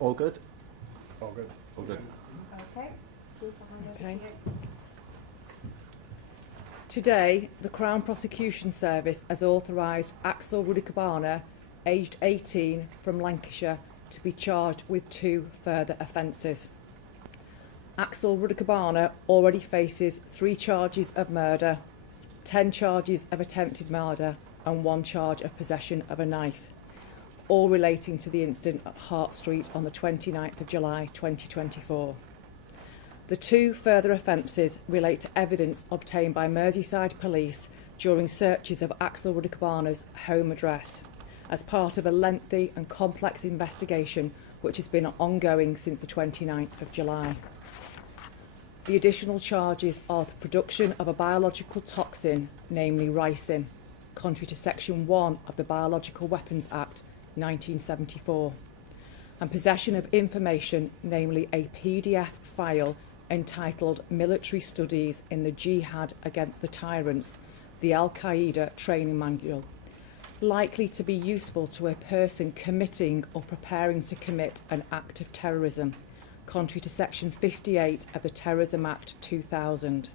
All good? All good. All good. Okay. Okay. Today, the Crown Prosecution Service has authorised Axel Rudikabana, aged 18, from Lancashire, to be charged with 2 further offences. Axel Rudikabana already faces 3 charges of murder, 10 charges of attempted murder and 1 charge of possession of a knife, all relating to the incident at Hart Street on the 29th of July 2024. The 2 further offences relate to evidence obtained by Merseyside Police during searches of Axel Rudikabana's home address as part of a lengthy and complex investigation which has been ongoing since the 29th of July. The additional charges are the production of a biological toxin, namely ricin, contrary to Section 1 of the Biological Weapons Act 1974, and possession of information, namely a PDF file entitled Military Studies in the Jihad Against the Tyrants, the Al-Qaeda Training Manual, likely to be useful to a person committing or preparing to commit an act of terrorism, contrary to Section 58 of the Terrorism Act 2000.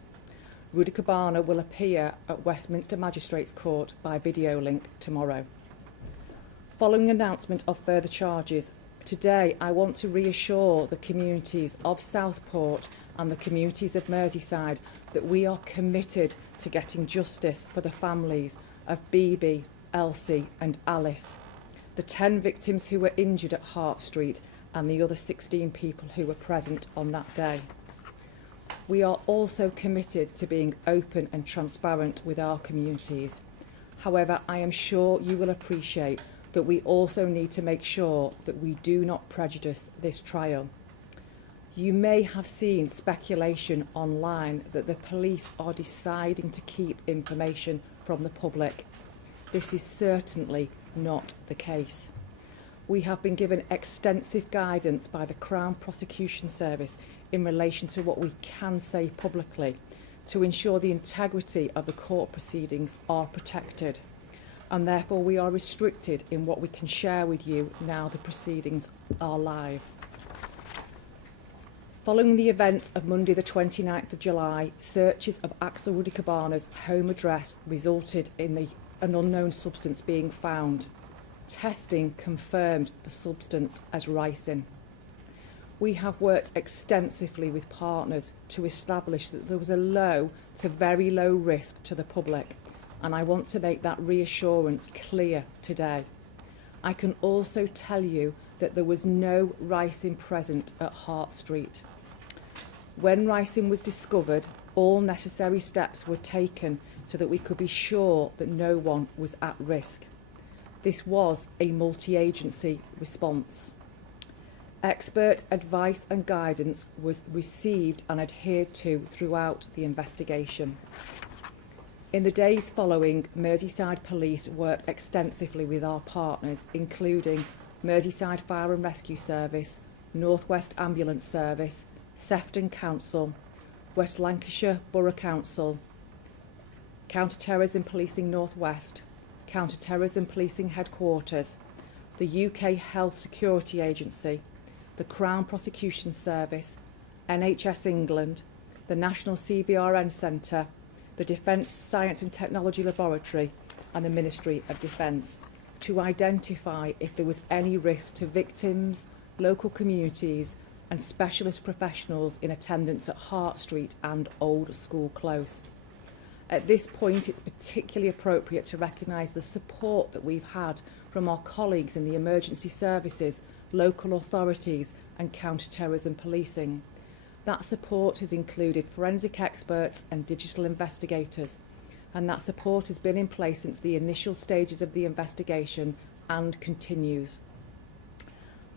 Rudikabana will appear at Westminster Magistrates Court by video link tomorrow. Following announcement of further charges, today I want to reassure the communities of Southport and the communities of Merseyside that we are committed to getting justice for the families of Bibi, Elsie and Alice, the 10 victims who were injured at Hart Street and the other 16 people who were present on that day. We are also committed to being open and transparent with our communities. However, I am sure you will appreciate that we also need to make sure that we do not prejudice this trial. You may have seen speculation online that the police are deciding to keep information from the public. This is certainly not the case. We have been given extensive guidance by the Crown Prosecution Service in relation to what we can say publicly to ensure the integrity of the court proceedings are protected, and therefore we are restricted in what we can share with you now the proceedings are live. Following the events of Monday the 29th of July, searches of Axel Rudikabana's home address resulted in an unknown substance being found. Testing confirmed the substance as ricin. We have worked extensively with partners to establish that there was a low to very low risk to the public, and I want to make that reassurance clear today. I can also tell you that there was no ricin present at Hart Street. When ricin was discovered, all necessary steps were taken so that we could be sure that no one was at risk. This was a multi-agency response. Expert advice and guidance was received and adhered to throughout the investigation. In the days following, Merseyside Police worked extensively with our partners, including Merseyside Fire and Rescue Service, North West Ambulance Service, Sefton Council, West Lancashire Borough Council, Counter-Terrorism Policing North West, Counter-Terrorism Policing Headquarters, the UK Health Security Agency, the Crown Prosecution Service, NHS England, the National CBRN Centre, the Defence Science and Technology Laboratory and the Ministry of Defence to identify if there was any risk to victims, local communities and specialist professionals in attendance at Hart Street and Old School Close. At this point, it's particularly appropriate to recognise the support that we've had from our colleagues in the emergency services, local authorities and counter-terrorism policing. That support has included forensic experts and digital investigators, and that support has been in place since the initial stages of the investigation and continues.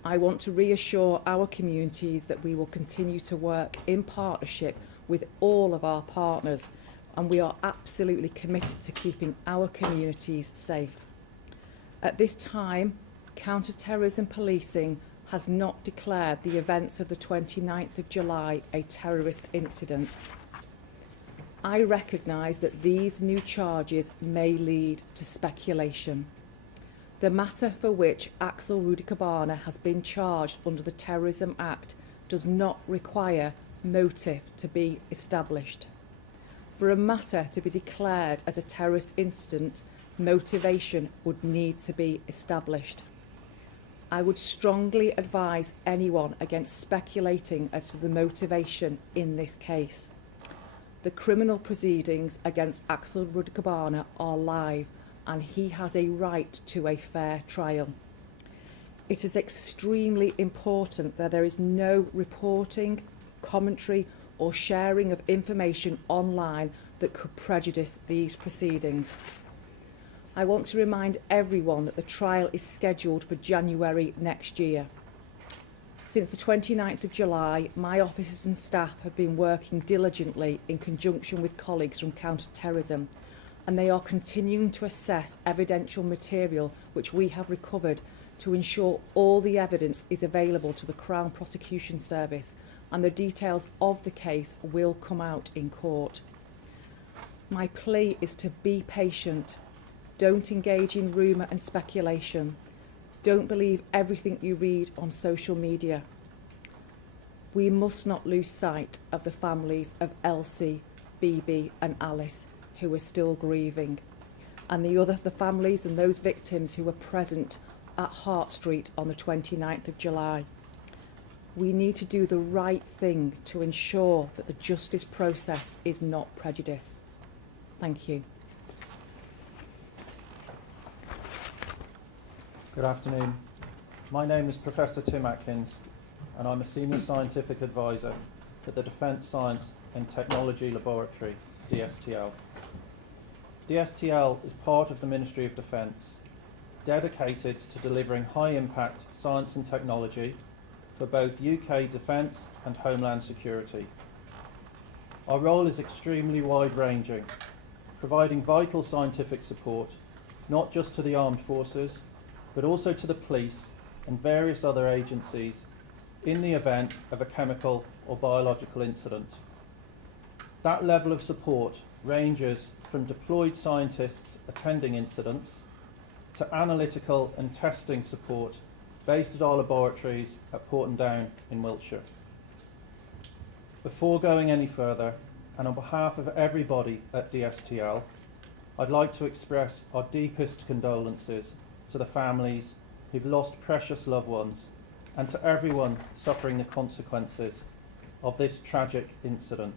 I want to reassure our communities that we will continue to work in partnership with all of our partners, and we are absolutely committed to keeping our communities safe. At this time, counter-terrorism policing has not declared the events of the 29th of July a terrorist incident. I recognise that these new charges may lead to speculation. The matter for which Axel Rudikabana has been charged under the Terrorism Act does not require motive to be established. For a matter to be declared as a terrorist incident, motivation would need to be established. I would strongly advise anyone against speculating as to the motivation in this case. The criminal proceedings against Axel Rudikabana are live, and he has a right to a fair trial. It is extremely important that there is no reporting, commentary or sharing of information online that could prejudice these proceedings. I want to remind everyone that the trial is scheduled for January next year. Since the 29th of July, my officers and staff have been working diligently in conjunction with colleagues from counter-terrorism, and they are continuing to assess evidential material which we have recovered to ensure all the evidence is available to the Crown Prosecution Service, and the details of the case will come out in court. My plea is to be patient. Don't engage in rumour and speculation. Don't believe everything you read on social media. We must not lose sight of the families of Elsie, Bibi and Alice who are still grieving, and the families and those victims who were present at Hart Street on the 29th of July. We need to do the right thing to ensure that the justice process is not prejudiced. Thank you. Good afternoon. My name is Professor Tim Atkins, and I'm a Senior Scientific Advisor for the Defence Science and Technology Laboratory, DSTL. DSTL is part of the Ministry of Defence, dedicated to delivering high-impact science and technology for both UK defence and homeland security. Our role is extremely wide-ranging, providing vital scientific support not just to the armed forces, but also to the police and various other agencies in the event of a chemical or biological incident. That level of support ranges from deployed scientists attending incidents to analytical and testing support based at our laboratories at Portondown in Wiltshire. Before going any further, and on behalf of everybody at DSTL, I'd like to express our deepest condolences to the families who've lost precious loved ones and to everyone suffering the consequences of this tragic incident.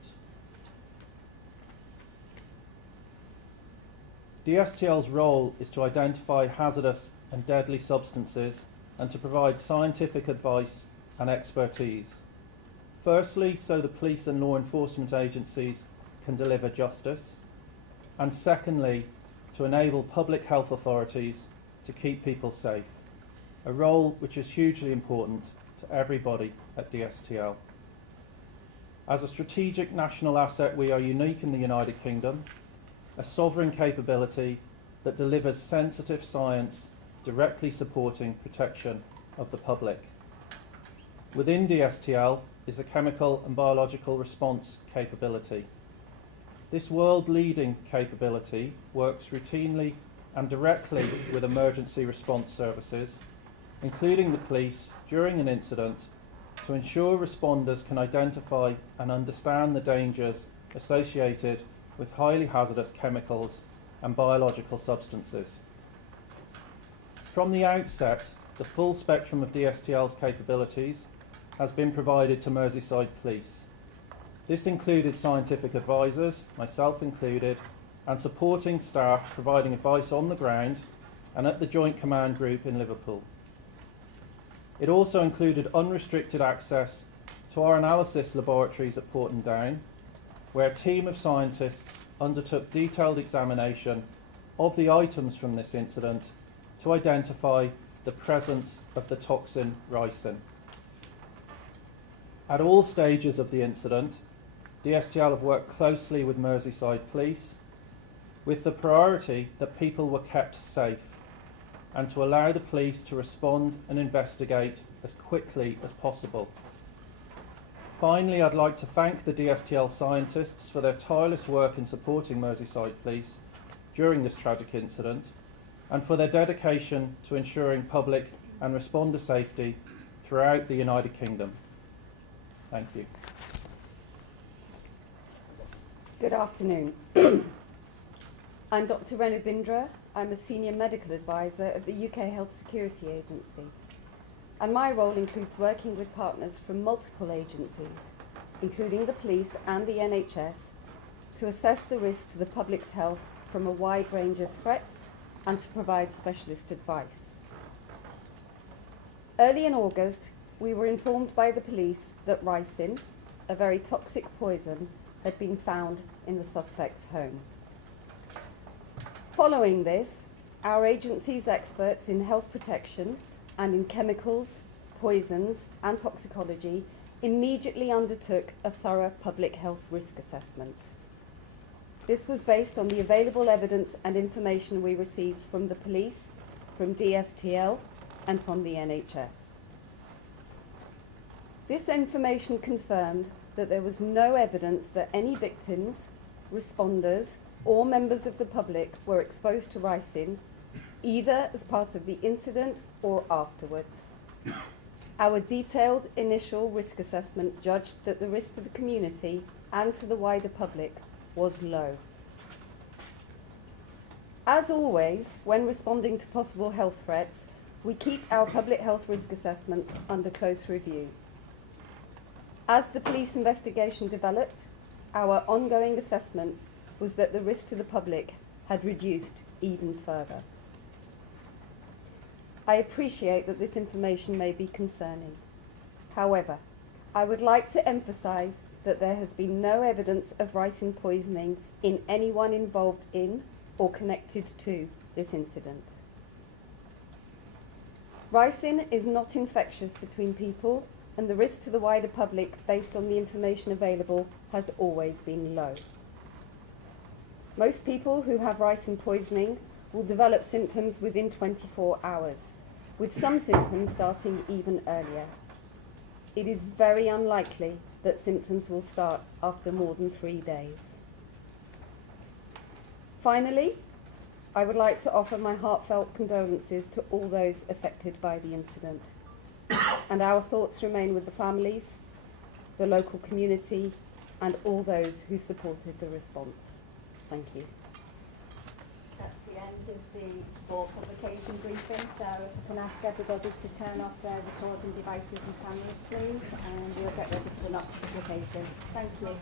DSTL's role is to identify hazardous and deadly substances and to provide scientific advice and expertise. Firstly, so the police and law enforcement agencies can deliver justice, and secondly, to enable public health authorities to keep people safe, a role which is hugely important to everybody at DSTL. As a strategic national asset, we are unique in the United Kingdom, a sovereign capability that delivers sensitive science directly supporting protection of the public. Within DSTL is the chemical and biological response capability. This world-leading capability works routinely and directly with emergency response services, including the police, during an incident to ensure responders can identify and understand the dangers associated with highly hazardous chemicals and biological substances. From the outset, the full spectrum of DSTL's capabilities has been provided to Merseyside Police. This included scientific advisors, myself included, and supporting staff providing advice on the ground and at the Joint Command Group in Liverpool. It also included unrestricted access to our analysis laboratories at Portondown, where a team of scientists undertook detailed examination of the items from this incident to identify the presence of the toxin ricin. At all stages of the incident, DSTL have worked closely with Merseyside Police with the priority that people were kept safe and to allow the police to respond and investigate as quickly as possible. Finally, I'd like to thank the DSTL scientists for their tireless work in supporting Merseyside Police during this tragic incident, and for their dedication to ensuring public and responder safety throughout the United Kingdom. Thank you. Good afternoon. I'm Dr. Renu Bindra. I'm a Senior Medical Advisor at the UK Health Security Agency. And my role includes working with partners from multiple agencies, including the police and the NHS, to assess the risk to the public's health from a wide range of threats and to provide specialist advice. Early in August, we were informed by the police that ricin, a very toxic poison, had been found in the suspect's home. Following this, our agency's experts in health protection and in chemicals, poisons and toxicology immediately undertook a thorough public health risk assessment. This was based on the available evidence and information we received from the police, from DSTL and from the NHS. This information confirmed that there was no evidence that any victims, responders or members of the public were exposed to ricin, either as part of the incident or afterwards. Our detailed initial risk assessment judged that the risk to the community and to the wider public was low. As always, when responding to possible health threats, we keep our public health risk assessments under close review. As the police investigation developed, our ongoing assessment was that the risk to the public had reduced even further. I appreciate that this information may be concerning. However, I would like to emphasise that there has been no evidence of ricin poisoning in anyone involved in or connected to this incident. Ricin is not infectious between people, and the risk to the wider public based on the information available has always been low. Most people who have ricin poisoning will develop symptoms within 24 hours, with some symptoms starting even earlier. It is very unlikely that symptoms will start after more than 3 days. Finally, I would like to offer my heartfelt condolences to all those affected by the incident. And our thoughts remain with the families, the local community, and all those who supported the response. Thank you. That's the end of the board publication briefing, so if I can ask everybody to turn off their recording devices and cameras, please, and we'll get ready for the next publication. Thank you.